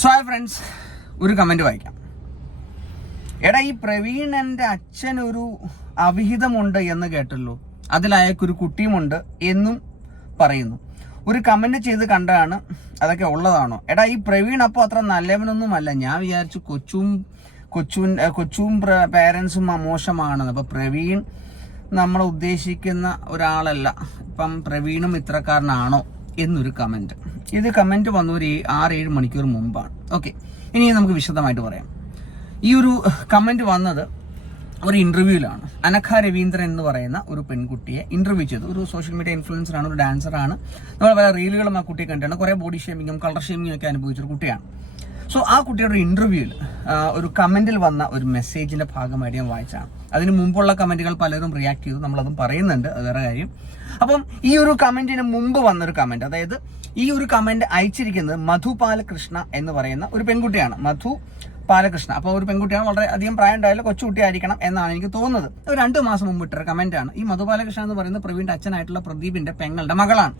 So hi friends ഒരു comment വായിക്കാം. എടാ ഈ പ്രവീണന്റെ അച്ഛൻ ഒരു അവിഹിതമുണ്ട് എന്ന് കേട്ടല്ലോ. അതിൽ അയാൾക്കൊരു കുട്ടിയുമുണ്ട് എന്നും പറയുന്നു. ഒരു കമന്റ് ചെയ്ത് കണ്ടതാണ് അതൊക്കെ ഉള്ളതാണോ? എടാ ഈ പ്രവീൺ അപ്പോൾ അത്ര നല്ലവനൊന്നുമല്ല. ഞാൻ വിചാരിച്ചു കൊച്ചും കൊച്ചും കൊച്ചും പേരൻസും മോശമാണെന്ന്. അപ്പോൾ പ്രവീൺ നമ്മൾ ഉദ്ദേശിക്കുന്ന ഒരാളല്ല. ഇപ്പം പ്രവീണും ഇത്രക്കാരനാണോ? എന്നൊരു കമന്റ് ഇത് കമന്റ് വന്ന ഒരു ആറ് ഏഴ് മണിക്കൂർ മുമ്പാണ്. ഓക്കെ ഇനി നമുക്ക് വിശദമായിട്ട് പറയാം. ഈ ഒരു കമന്റ് വന്നത് ഒരു ഇന്റർവ്യൂവിലാണ് അനഖ രവീന്ദ്രൻ എന്ന് പറയുന്ന ഒരു പെൺകുട്ടിയെ ഇന്റർവ്യൂ ചെയ്തു. ഒരു സോഷ്യൽ മീഡിയ ഇൻഫ്ലുവൻസർ ആണ് ഒരു ഡാൻസർ ആണ്. നമ്മൾ പല റീലുകളും ആ കുട്ടിയെ കണ്ടിട്ടുണ്ട്. കുറെ ബോഡി ഷേമിങ്ങും കളർ ഷേമിങ്ങും ഒക്കെ അനുഭവിച്ചൊരു കുട്ടിയാണ്. സോ ആ കുട്ടിയുടെ ഒരു ഒരു കമന്റിൽ വന്ന ഒരു മെസ്സേജിന്റെ ഭാഗമായിട്ട് ഞാൻ വായിച്ചാണ് അതിന് മുമ്പുള്ള കമന്റുകൾ പലരും റിയാക്ട് ചെയ്തു നമ്മളതും പറയുന്നുണ്ട് വേറെ കാര്യം. അപ്പം ഈ ഒരു കമന്റിന് മുമ്പ് വന്നൊരു കമന്റ് അതായത് ഈ ഒരു കമന്റ് അയച്ചിരിക്കുന്നത് മധു പാലകൃഷ്ണ എന്ന് പറയുന്ന ഒരു പെൺകുട്ടിയാണ്. മധു പാലകൃഷ്ണ. അപ്പോൾ ഒരു പെൺകുട്ടിയാണ് വളരെ അധികം പ്രായം ഉണ്ടായാലും കൊച്ചുകുട്ടിയായിരിക്കണം എന്നാണ് എനിക്ക് തോന്നുന്നത്. ഒരു രണ്ട് മാസം മുമ്പ് ഇട്ടൊരു കമന്റാണ്. ഈ മധു പാലകൃഷ്ണ എന്ന് പറയുന്ന പ്രവീണിന്റെ അച്ഛനായിട്ടുള്ള പ്രദീപിന്റെ പെങ്ങളുടെ മകളാണ്.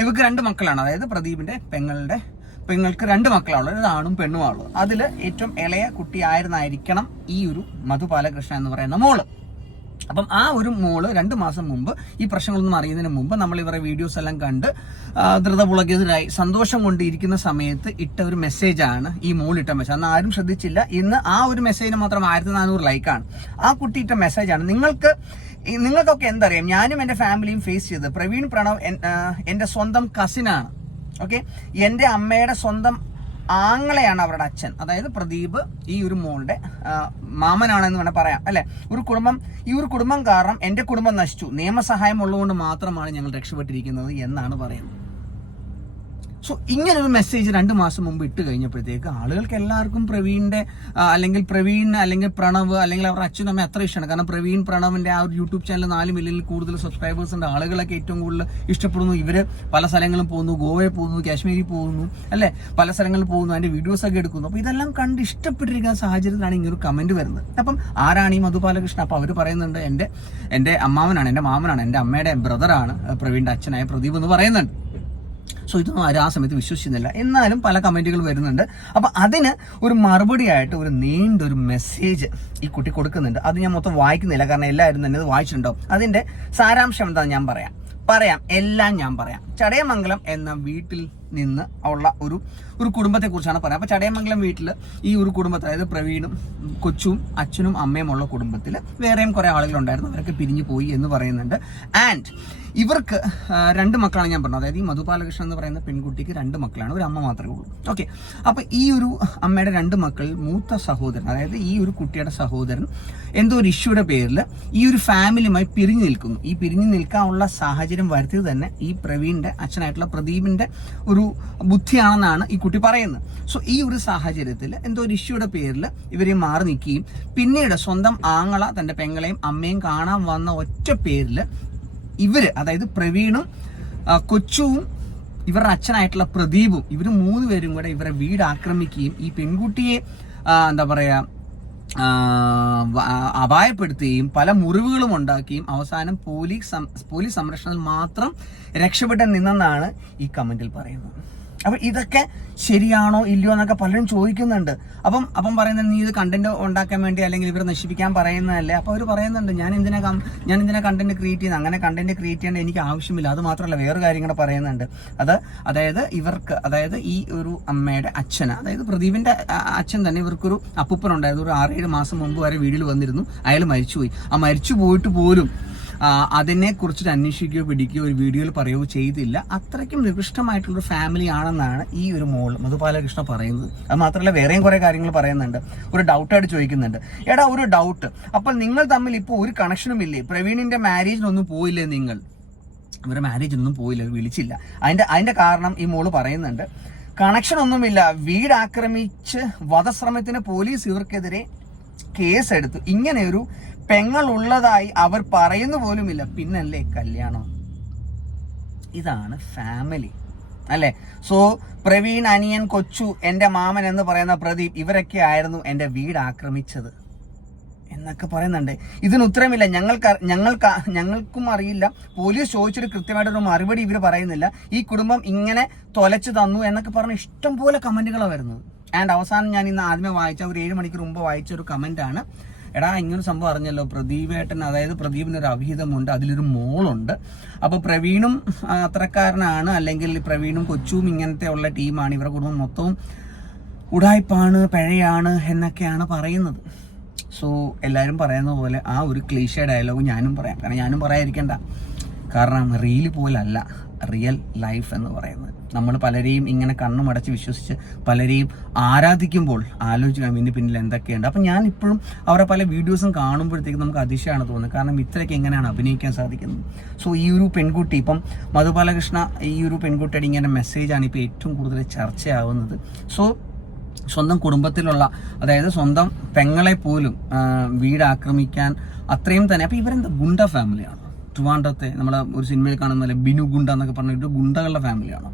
ഇവർക്ക് രണ്ട് മക്കളാണ്. അതായത് പ്രദീപിന്റെ പെങ്ങളുടെ പെങ്ങൾക്ക് രണ്ട് മക്കളാണുള്ളത് ഒരു ആണും പെണ്ണുമാണുള്ളത് അതിൽ ഏറ്റവും ഇളയ കുട്ടിയായിരുന്നായിരിക്കണം ഈ ഒരു മധു ബാലകൃഷ്ണ എന്ന് പറയുന്ന മോൾ. അപ്പം ആ ഒരു മോൾ രണ്ട് മാസം മുമ്പ് ഈ പ്രശ്നങ്ങളൊന്നും അറിയുന്നതിന് മുമ്പ് നമ്മൾ ഇവരുടെ വീഡിയോസ് എല്ലാം കണ്ട് ധൃത പുളകിയതിനായി സന്തോഷം കൊണ്ടിരിക്കുന്ന സമയത്ത് ഇട്ട ഒരു മെസ്സേജാണ് ഈ മോൾ ഇട്ട മെസ്സേജ് അന്ന് ആരും ശ്രദ്ധിച്ചില്ല. ഇന്ന് ആ ഒരു മെസ്സേജിന് മാത്രം ആയിരത്തി നാനൂറ് ലൈക്കാണ് ആ കുട്ടി ഇട്ട മെസ്സേജാണ് നിങ്ങൾക്ക് നിങ്ങൾക്കൊക്കെ എന്തറിയാം? ഞാനും എന്റെ ഫാമിലിയും ഫേസ് ചെയ്ത് പ്രവീൺ പ്രണവ് എൻ- എന്റെ സ്വന്തം കസിനാണ് ഓക്കെ? എന്റെ അമ്മയുടെ സ്വന്തം ആങ്ങളെയാണ് അവരുടെ അച്ഛൻ. അതായത് പ്രദീപ് ഈ ഒരു മോളുടെ മാമനാണെന്ന് വേണേൽ പറയാം അല്ലെ? ഒരു കുടുംബം ഈ ഒരു കുടുംബം കാരണം എന്റെ കുടുംബം നശിച്ചു. നിയമസഹായം ഉള്ളതുകൊണ്ട് മാത്രമാണ് ഞങ്ങൾ രക്ഷപ്പെട്ടിരിക്കുന്നത് എന്നാണ് പറയുന്നത്. സോ ഇങ്ങനെ ഒരു മെസ്സേജ് രണ്ട് മാസം മുമ്പ് ഇട്ട് കഴിഞ്ഞപ്പോഴത്തേക്ക് ആളുകൾക്ക് എല്ലാവർക്കും പ്രവീണിന്റെ അല്ലെങ്കിൽ പ്രവീൺ അല്ലെങ്കിൽ പ്രണവ് അല്ലെങ്കിൽ അവരുടെ അച്ഛനും അമ്മ അത്ര ഇഷ്ടമാണ്. കാരണം പ്രവീൺ പ്രണവിന്റെ ആ ഒരു യൂട്യൂബ് ചാനൽ നാല് മില്യണിൽ കൂടുതൽ സബ്സ്ക്രൈബേഴ്സ് ഉണ്ട്. ആളുകളൊക്കെ ഏറ്റവും കൂടുതൽ ഇഷ്ടപ്പെടുന്നു. ഇവർ പല സ്ഥലങ്ങളും പോകുന്നു. ഗോവയിൽ പോകുന്നു കാശ്മീരിൽ പോകുന്നു അല്ലെ? പല സ്ഥലങ്ങളിൽ പോകുന്നു അതിന്റെ വീഡിയോസ് ഒക്കെ എടുക്കുന്നു. അപ്പോൾ ഇതെല്ലാം കണ്ട് ഇഷ്ടപ്പെട്ടിരിക്കുന്ന സാഹചര്യത്തിലാണ് ഇങ്ങനെ ഒരു കമന്റ് വരുന്നത്. അപ്പം ആരാണ് ഈ മധുപാലകൃഷ്ണൻ അപ്പൊ അവർ പറയുന്നുണ്ട് എന്റെ എന്റെ അമ്മാവനാണ് എന്റെ മാമനാണ് എന്റെ അമ്മയുടെ ബ്രദറാണ് പ്രവീണിന്റെ അച്ഛനായ പ്രദീപ് എന്ന് പറയുന്നുണ്ട്. സോ ഇതൊന്നും ആരും ആ സമയത്ത് വിശ്വസിക്കുന്നില്ല എന്നാലും പല കമന്റുകൾ വരുന്നുണ്ട്. അപ്പൊ അതിന് ഒരു മറുപടി ആയിട്ട് ഒരു നീണ്ടൊരു മെസ്സേജ് ഈ കുട്ടി കൊടുക്കുന്നുണ്ട്. അത് ഞാൻ മൊത്തം വായിക്കുന്നില്ല. കാരണം എല്ലാവരും തന്നെ അത് വായിച്ചിട്ടുണ്ടോ? അതിന്റെ സാരാംശം എന്താണെന്ന് ഞാൻ പറയാം. പറയാം. എല്ലാം ഞാൻ പറയാം. ചടയമംഗലം എന്ന വീട്ടിൽ നിന്ന് ഉള്ള ഒരു ഒരു കുടുംബത്തെ കുറിച്ചാണ് പറയുന്നത്. അപ്പൊ ചടയമംഗലം വീട്ടിൽ ഈ ഒരു കുടുംബത്തിൽ അതായത് പ്രവീണും കൊച്ചും അച്ഛനും അമ്മയും ഉള്ള കുടുംബത്തിൽ വേറെയും കുറെ ആളുകളുണ്ടായിരുന്നു. അവരൊക്കെ പിരിഞ്ഞു പോയി എന്ന് പറയുന്നുണ്ട്. ആൻഡ് ഇവർക്ക് രണ്ട് മക്കളാണ് ഞാൻ പറഞ്ഞത്. അതായത് ഈ മധുപാലകൃഷ്ണൻ എന്ന് പറയുന്ന പെൺകുട്ടിക്ക് രണ്ട് മക്കളാണ്. ഒരു അമ്മ മാത്രമേ ഉള്ളൂ. ഓക്കെ അപ്പൊ ഈ ഒരു അമ്മയുടെ രണ്ട് മക്കൾ മൂത്ത സഹോദരൻ അതായത് ഈ ഒരു കുട്ടിയുടെ സഹോദരൻ എന്തോ ഒരു ഇഷ്യൂടെ പേരിൽ ഈ ഒരു ഫാമിലിയുമായി പിരിഞ്ഞു നിൽക്കുന്നു. ഈ പിരിഞ്ഞു നിൽക്കാനുള്ള സാഹചര്യം വരുത്തിയത് തന്നെ ഈ പ്രവീണിന്റെ അച്ഛനായിട്ടുള്ള പ്രദീപിന്റെ ഒരു ബുദ്ധിയാണെന്നാണ് ഈ കുട്ടി പറയുന്നത്. സോ ഈ ഒരു സാഹചര്യത്തിൽ എന്തോ ഒരു ഇഷ്യൂടെ പേരിൽ ഇവരെ മാറി നിൽക്കുകയും പിന്നീട് സ്വന്തം ആങ്ങള തന്റെ പെങ്ങളെയും അമ്മയും കാണാൻ വന്ന ഒറ്റ പേരിൽ ഇവർ അതായത് പ്രവീണും കൊച്ചുവും ഇവരുടെ അച്ഛനായിട്ടുള്ള പ്രദീപും ഇവർ മൂന്ന് പേരും കൂടെ ഇവരെ വീട് ആക്രമിക്കുകയും ഈ പെൺകുട്ടിയെ എന്താ പറയാ ആ, വ- അപായപ്പെടുത്തുകയും പല മുറിവുകളും ഉണ്ടാക്കുകയും അവസാനം പോലീസ് പോലീസ് സംരക്ഷണത്തിൽ മാത്രം രക്ഷപ്പെട്ട് നിന്നെന്നാണ് ഈ കമന്റിൽ പറയുന്നത്. അപ്പൊ ഇതൊക്കെ ശരിയാണോ ഇല്ലയോ എന്നൊക്കെ പലരും ചോദിക്കുന്നുണ്ട്. അപ്പം അപ്പം പറയുന്നത് നീ ഇത് കണ്ടന്റ് ഉണ്ടാക്കാൻ വേണ്ടി അല്ലെങ്കിൽ ഇവർ നശിപ്പിക്കാൻ പറയുന്നതല്ലേ? അപ്പൊ അവർ പറയുന്നുണ്ട് ഞാൻ എന്തിനാ ഞാൻ എന്തിനാ കണ്ടന്റ് ക്രിയേറ്റ് ചെയ്യുന്നത് അങ്ങനെ കണ്ടന്റ് ക്രിയേറ്റ് ചെയ്യേണ്ട എനിക്ക് ആവശ്യമില്ല. അത് മാത്രമല്ല വേറെ കാര്യം കൂടെ പറയുന്നുണ്ട്. അത് അതായത് ഇവർക്ക് അതായത് ഈ ഒരു അമ്മയുടെ അച്ഛന് അതായത് പ്രദീപിന്റെ അച്ഛൻ തന്നെ ഇവർക്കൊരു അപ്പൂപ്പനുണ്ടായിരുന്നു. ഒരു ആറേഴ് മാസം മുമ്പ് വരെ വീട്ടിൽ വന്നിരുന്നു. അയാൾ മരിച്ചുപോയി. ആ മരിച്ചു പോയിട്ട് പോലും ആ, അതിനെ കുറിച്ചിട്ട് അന്വേഷിക്കുകയോ പിടിക്കുകയോ ഒരു വീഡിയോയിൽ പറയുകയോ ചെയ്തില്ല. അത്രയ്ക്കും നികൃഷ്ടമായിട്ടുള്ള ഒരു ഫാമിലി ആണെന്നാണ് ഈ ഒരു മോൾ മധുപാലകൃഷ്ണ പറയുന്നത്. അത് മാത്രമല്ല വേറെയും കുറെ കാര്യങ്ങൾ പറയുന്നുണ്ട്. ഒരു ഡൗട്ടായിട്ട് ചോദിക്കുന്നുണ്ട്. എടാ ഒരു ഡൗട്ട് അപ്പോൾ നിങ്ങൾ തമ്മിൽ ഇപ്പോൾ ഒരു കണക്ഷനും ഇല്ലേ? പ്രവീണിന്റെ മാരേജിനൊന്നും പോയില്ലേ നിങ്ങൾ? ഇവരുടെ മാരേജിനൊന്നും പോയില്ല വിളിച്ചില്ല. അതിന്റെ അതിന്റെ കാരണം ഈ മോൾ പറയുന്നുണ്ട്. കണക്ഷൻ ഒന്നുമില്ല. വീട് ആക്രമിച്ച് വധശ്രമത്തിന് പോലീസ് ഇവർക്കെതിരെ കേസെടുത്തു. ഇങ്ങനെ ഒരു പെങ്ങൾ ഉള്ളതായി അവർ പറയുന്നു പോലുമില്ല. പിന്നല്ലേ കല്യാണം. ഇതാണ് ഫാമിലി അല്ലേ? സോ പ്രവീൺ അനിയൻ കൊച്ചു എന്റെ മാമൻ എന്ന് പറയുന്ന പ്രദീപ് ഇവരൊക്കെ ആയിരുന്നു എന്റെ വീട് ആക്രമിച്ചത്. എന്നൊക്കെ പറയുന്നുണ്ട്. ഇതിന് ഉത്തരമില്ല. ഞങ്ങൾക്ക് ഞങ്ങൾക്ക് ഞങ്ങൾക്കും അറിയില്ല. പോലീസ് ചോദിച്ചൊരു കൃത്യമായിട്ടൊരു മറുപടി ഇവർ പറയുന്നില്ല. ഈ കുടുംബം ഇങ്ങനെ തൊലച്ചു തന്നു എന്നൊക്കെ പറഞ്ഞ് ഇഷ്ടം പോലെ കമന്റുകളാണ് വരുന്നത്. ആൻഡ് അവസാനം ഞാൻ ഇന്ന് ആദ്യമേ വായിച്ച ഒരു ഏഴ് മണിക്കൂർ മുമ്പ് വായിച്ച ഒരു കമന്റ് ആണ്. എടാ ഇങ്ങനൊരു സംഭവം അറിഞ്ഞല്ലോ. പ്രദീപേട്ടൻ അതായത് പ്രദീപിന് ഒരു അഭിഹിതമുണ്ട് അതിലൊരു മോളുണ്ട്. അപ്പൊ പ്രവീണും അത്രക്കാരനാണ് അല്ലെങ്കിൽ പ്രവീണും കൊച്ചും ഇങ്ങനത്തെ ഉള്ള ടീമാണ് ഇവരുടെ കുടുംബം മൊത്തവും ഉടായ്പാണ് പിഴയാണ് എന്നൊക്കെയാണ് പറയുന്നത്. സോ എല്ലാവരും പറയുന്ന പോലെ ആ ഒരു ക്ലീഷ ഡയലോഗ് ഞാനും പറയാം. കാരണം ഞാനും പറയാതിരിക്കണ്ട. കാരണം റീൽ പോലല്ല. റിയൽ ലൈഫ് എന്ന് പറയുന്നത്. നമ്മൾ പലരെയും ഇങ്ങനെ കണ്ണുമടച്ച് വിശ്വസിച്ച് പലരെയും ആരാധിക്കുമ്പോൾ ആലോചിക്കണം ഇതിന് പിന്നിൽ എന്തൊക്കെയുണ്ട്. അപ്പം ഞാൻ ഇപ്പോഴും അവരുടെ പല വീഡിയോസും കാണുമ്പോഴത്തേക്കും നമുക്ക് അതിശയമാണ് തോന്നുന്നത്. കാരണം ഇത്രയ്ക്ക് എങ്ങനെയാണ് അഭിനയിക്കാൻ സാധിക്കുന്നത്? സോ ഈ ഒരു പെൺകുട്ടി ഇപ്പം മധുബാലകൃഷ്ണ ഈ ഒരു പെൺകുട്ടിയുടെ ഇങ്ങനെ മെസ്സേജാണ് ഇപ്പോൾ ഏറ്റവും കൂടുതൽ ചർച്ചയാവുന്നത്. സോ സ്വന്തം കുടുംബത്തിലുള്ള അതായത് സ്വന്തം പെങ്ങളെ പോലും വീട് ആക്രമിക്കാൻ അത്രയും തന്നെ അപ്പം ഇവരെന്താ ഗുണ്ട ഫാമിലിയാണ് ട്രിവാൻഡ്രത്തെ നമ്മളെ ഒരു സിനിമയിൽ കാണുന്ന ബിനു ഗുണ്ട എന്നൊക്കെ പറഞ്ഞിട്ട് ഗുണ്ടകളുടെ ഫാമിലിയാണ്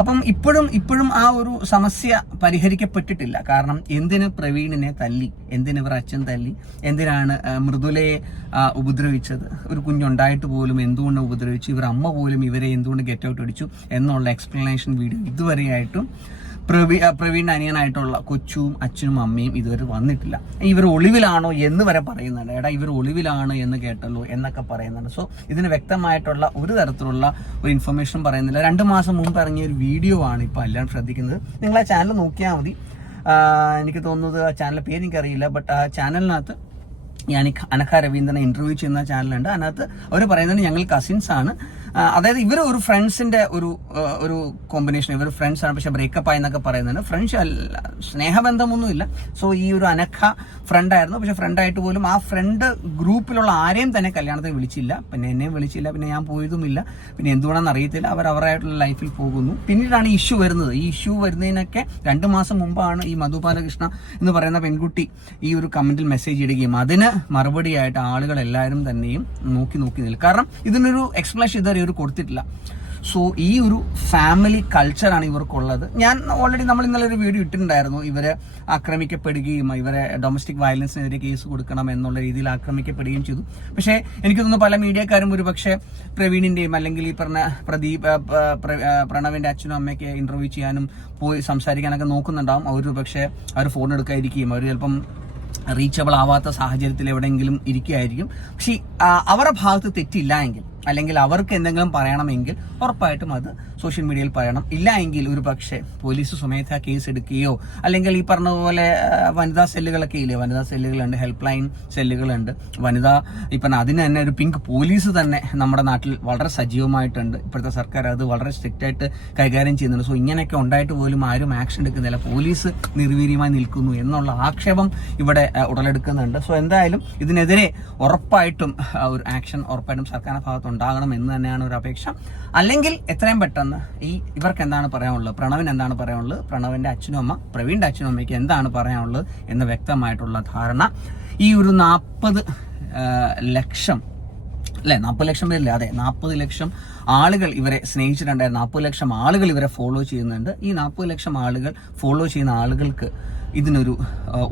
അപ്പം ഇപ്പോഴും ഇപ്പോഴും ആ ഒരു സമസ്യ പരിഹരിക്കപ്പെട്ടിട്ടില്ല. കാരണം എന്തിന് പ്രവീണിനെ തല്ലി? എന്തിന് ഇവർ അച്ഛൻ തല്ലി? എന്തിനാണ് മൃദുലയെ ഉപദ്രവിച്ചത്? ഒരു കുഞ്ഞുണ്ടായിട്ട് പോലും എന്തുകൊണ്ട് ഉപദ്രവിച്ചു? ഇവർ അമ്മ പോലും ഇവരെ എന്തുകൊണ്ട് ഗെറ്റ് ഔട്ട് അടിച്ചു? എന്നുള്ള എക്സ്പ്ലനേഷൻ വീഡിയോ ഇതുവരെയായിട്ടും പ്രവീ ആ, പ്രവീണിന്റെ അനിയനായിട്ടുള്ള കൊച്ചും അച്ഛനും അമ്മയും ഇതുവരെ വന്നിട്ടില്ല. ഇവർ ഒളിവിലാണോ എന്ന് വരെ പറയുന്നുണ്ട്. എടാ ഇവർ ഒളിവിലാണ് എന്ന് കേട്ടല്ലോ എന്നൊക്കെ പറയുന്നുണ്ട്. സോ ഇതിന് വ്യക്തമായിട്ടുള്ള ഒരു തരത്തിലുള്ള ഒരു ഇൻഫർമേഷൻ പറയുന്നില്ല. രണ്ട് മാസം മുമ്പ് ഇറങ്ങിയ ഒരു വീഡിയോ ആണ് ഇപ്പോൾ എല്ലാം ശ്രദ്ധിക്കുന്നത്. നിങ്ങൾ ആ ചാനൽ നോക്കിയാൽ മതി എനിക്ക് തോന്നുന്നത് ആ ചാനൽ പേര് എനിക്കറിയില്ല ബട്ട് ആ ചാനലിനകത്ത് ഞാൻ അനഖ രവീന്ദ്രനെ ഇന്റർവ്യൂ ചെയ്യുന്ന ചാനലുണ്ട് അതിനകത്ത് അവർ പറയുന്നത് ഞങ്ങൾ കസിൻസ് ആണ്. അതായത് ഇവർ ഒരു ഫ്രണ്ട്സിന്റെ ഒരു ഒരു കോമ്പിനേഷൻ ഇവർ ഫ്രണ്ട്സ് ആണ് പക്ഷെ ബ്രേക്കപ്പ് ആയി എന്നൊക്കെ പറയുന്നുണ്ട് ഫ്രണ്ട്സ് അല്ല സ്നേഹബന്ധമൊന്നുമില്ല. സോ ഈ ഒരു അനഖ ഫ്രണ്ട് ആയിരുന്നു. പക്ഷെ ഫ്രണ്ട് ആയിട്ട് പോലും ആ ഫ്രണ്ട് ഗ്രൂപ്പിലുള്ള ആരെയും തന്നെ കല്യാണത്തിന് വിളിച്ചില്ല. പിന്നെ എന്നെയും വിളിച്ചില്ല പിന്നെ ഞാൻ പോയതുമില്ല. പിന്നെ എന്തുകൊണ്ടാണെന്ന് അറിയത്തില്ല. അവർ അവരായിട്ടുള്ള ലൈഫിൽ പോകുന്നു. പിന്നീടാണ് ഈ ഇഷ്യൂ വരുന്നത്. ഈ ഇഷ്യൂ വരുന്നതിനൊക്കെ രണ്ട് മാസം മുമ്പാണ് ഈ മധുപാലകൃഷ്ണ എന്ന് പറയുന്ന പെൺകുട്ടി ഈ ഒരു കമന്റിൽ മെസ്സേജ് ഇടുകയും അതിന് മറുപടിയായിട്ട് ആളുകൾ എല്ലാവരും തന്നെയും നോക്കി നോക്കി നിൽക്കും. കാരണം ഇതിനൊരു എക്സ്പ്ലനേഷൻ ഇതുവരെ ഇവർ കൊടുത്തിട്ടില്ല. സോ ഈ ഒരു ഫാമിലി കൾച്ചറാണ് ഇവർക്കുള്ളത്. ഞാൻ ഓൾറെഡി നമ്മൾ ഇന്നലെ ഒരു വീഡിയോ ഇട്ടിട്ടുണ്ടായിരുന്നു. ഇവരെ ആക്രമിക്കപ്പെടുകയും ഇവരെ ഡൊമസ്റ്റിക് വയലൻസിനെതിരെ കേസ് കൊടുക്കണം എന്നുള്ള രീതിയിൽ ആക്രമിക്കപ്പെടുകയും ചെയ്തു. പക്ഷേ എനിക്ക് തോന്നുന്നു പല മീഡിയക്കാരും ഒരു പക്ഷേ പ്രവീണിന്റെയും അല്ലെങ്കിൽ ഈ പറഞ്ഞ പ്രദീപ് ആ, പ- പ്ര- ആ, പ്രണവിന്റെ അച്ഛനും അമ്മയൊക്കെ ഇന്റർവ്യൂ ചെയ്യാനും പോയി സംസാരിക്കാനൊക്കെ നോക്കുന്നുണ്ടാവും. അവർ പക്ഷേ അവർ ഫോൺ എടുക്കാതിരിക്കുകയും അവർ ചിലപ്പം റീച്ചബിൾ ആവാത്ത സാഹചര്യത്തിൽ എവിടെയെങ്കിലും ഇരിക്കുകയായിരിക്കും. പക്ഷേ അവരുടെ ഭാഗത്ത് തെറ്റില്ല എങ്കിൽ അല്ലെങ്കിൽ അവർക്ക് എന്തെങ്കിലും പറയണമെങ്കിൽ ഉറപ്പായിട്ടും അത് സോഷ്യൽ മീഡിയയിൽ പറയണം. ഇല്ല എങ്കിൽ ഒരു പക്ഷേ പോലീസ് സ്വമേധ കേസ് എടുക്കുകയോ അല്ലെങ്കിൽ ഈ പറഞ്ഞതുപോലെ പോലെ വനിതാ സെല്ലുകളൊക്കെ ഇല്ലേ? വനിതാ സെല്ലുകളുണ്ട് ഹെൽപ്പ് ലൈൻ സെല്ലുകളുണ്ട്. വനിതാ ഇപ്പം അതിന് തന്നെ ഒരു പിങ്ക് പോലീസ് തന്നെ നമ്മുടെ നാട്ടിൽ വളരെ സജീവമായിട്ടുണ്ട്. ഇപ്പോഴത്തെ സർക്കാർ അത് വളരെ സ്ട്രിക്റ്റ് ആയിട്ട് കൈകാര്യം ചെയ്യുന്നുണ്ട്. സോ ഇങ്ങനെയൊക്കെ ഉണ്ടായിട്ട് പോലും ആരും ആക്ഷൻ എടുക്കുന്നില്ല. പോലീസ് നിർവീര്യമായി നിൽക്കുന്നു എന്നുള്ള ആക്ഷേപം ഇവിടെ ഉടലെടുക്കുന്നുണ്ട്. സോ എന്തായാലും ഇതിനെതിരെ ഉറപ്പായിട്ടും ഒരു ആക്ഷൻ ഉറപ്പായിട്ടും സർക്കാരിന്റെ ഭാഗത്ത് ഉണ്ടാകണം എന്ന് തന്നെയാണ് ഒരു അപേക്ഷ. അല്ലെങ്കിൽ എത്രയും പെട്ടെന്ന് ഈ ഇവർക്ക് എന്താണ് പറയാനുള്ളത്? പ്രണവിന് എന്താണ് പറയാനുള്ളത്? പ്രണവിന്റെ അച്ഛനും അമ്മ പ്രവീണിന്റെ അച്ഛനും അമ്മയ്ക്ക് എന്താണ് പറയാനുള്ളത് എന്ന് വ്യക്തമായിട്ടുള്ള ധാരണ. ഈ ഒരു നാൽപ്പത് ലക്ഷം അല്ലെ? നാൽപ്പത് ലക്ഷം പേരില്ല? അതെ നാൽപ്പത് ലക്ഷം ആളുകൾ ഇവരെ സ്നേഹിച്ചിട്ടുണ്ടായിരുന്നു നാൽപ്പത് ലക്ഷം ആളുകൾ ഇവരെ ഫോളോ ചെയ്യുന്നുണ്ട്. ഈ നാൽപ്പത് ലക്ഷം ആളുകൾ ഫോളോ ചെയ്യുന്ന ആളുകൾക്ക് ഇതിനൊരു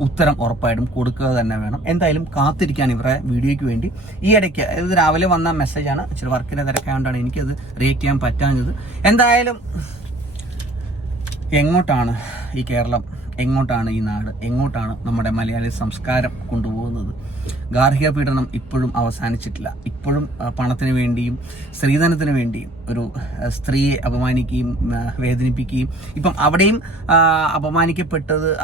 ഉത്തരം ഉറപ്പായിട്ടും കൊടുക്കുക തന്നെ വേണം. എന്തായാലും കാത്തിരിക്കാൻ ഇവരുടെ വീഡിയോയ്ക്ക് വേണ്ടി. ഈ ഇടയ്ക്ക് ഇത് രാവിലെ വന്ന മെസ്സേജാണ് ഇച്ചിരി വർക്കിനെ തിരക്കായതുകൊണ്ടാണ് എനിക്കത് റിയേറ്റ് ചെയ്യാൻ പറ്റാഞ്ഞത്. എന്തായാലും എങ്ങോട്ടാണ് ഈ കേരളം? എങ്ങോട്ടാണ് ഈ നാട്? എങ്ങോട്ടാണ് നമ്മുടെ മലയാളി സംസ്കാരം കൊണ്ടുപോകുന്നത്? ഗാർഹിക പീഡനം ഇപ്പോഴും അവസാനിച്ചിട്ടില്ല. ഇപ്പോഴും പണത്തിന് വേണ്ടിയും സ്ത്രീധനത്തിന് വേണ്ടിയും ഒരു സ്ത്രീയെ അപമാനിക്കുകയും വേദനിപ്പിക്കുകയും ഇപ്പം അവിടെയും അപമാനിക്കപ്പെട്ടത്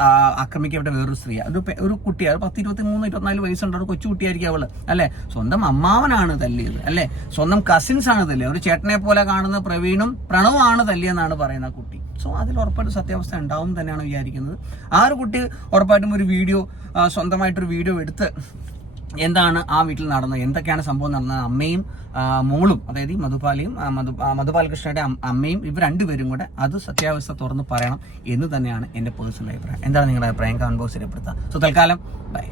ആക്രമിക്കപ്പെട്ട വേറൊരു സ്ത്രീയാണ് ഒരു ഒരു കുട്ടിയാണ് പത്ത് ഇരുപത്തി മൂന്ന് ഇരുപത്തിനാല് വയസ്സുണ്ട്. ഒരു കൊച്ചുകുട്ടിയായിരിക്കും അവൾ. അല്ലെ? സ്വന്തം അമ്മാവനാണ് തല്ലിയത്. അല്ലെ? സ്വന്തം കസിൻസ് ആണ് തല്ലിയത്. ഒരു ചേട്ടനെ പോലെ കാണുന്ന പ്രവീണും പ്രണവുമാണ് തല്ലിയെന്നാണ് പറയുന്ന കുട്ടി. സോ അതിൽ ഉറപ്പായിട്ടും സത്യാവസ്ഥ ഉണ്ടാവും തന്നെയാണ് വിചാരിക്കുന്നത്. ആ ഒരു കുട്ടി ഉറപ്പായിട്ടും ഒരു വീഡിയോ സ്വന്തമായിട്ടൊരു വീഡിയോ എടുത്ത് എന്താണ് ആ വീട്ടിൽ നടന്നത് എന്തൊക്കെയാണ് സംഭവം നടന്നത് അമ്മയും മോളും അതായത് മധുപാലയും മധു മധുപാൽ കൃഷ്ണയുടെ അമ്മയും ഇവർ രണ്ടുപേരും കൂടെ അത് സത്യാവസ്ഥ തുറന്ന് പറയണം എന്ന് തന്നെയാണ് എന്റെ പേഴ്സണൽ അഭിപ്രായം. എന്താണ് നിങ്ങളുടെ അഭിപ്രായം? കമന്റ് ബോക്സിൽ സോ തൽക്കാലം ബൈ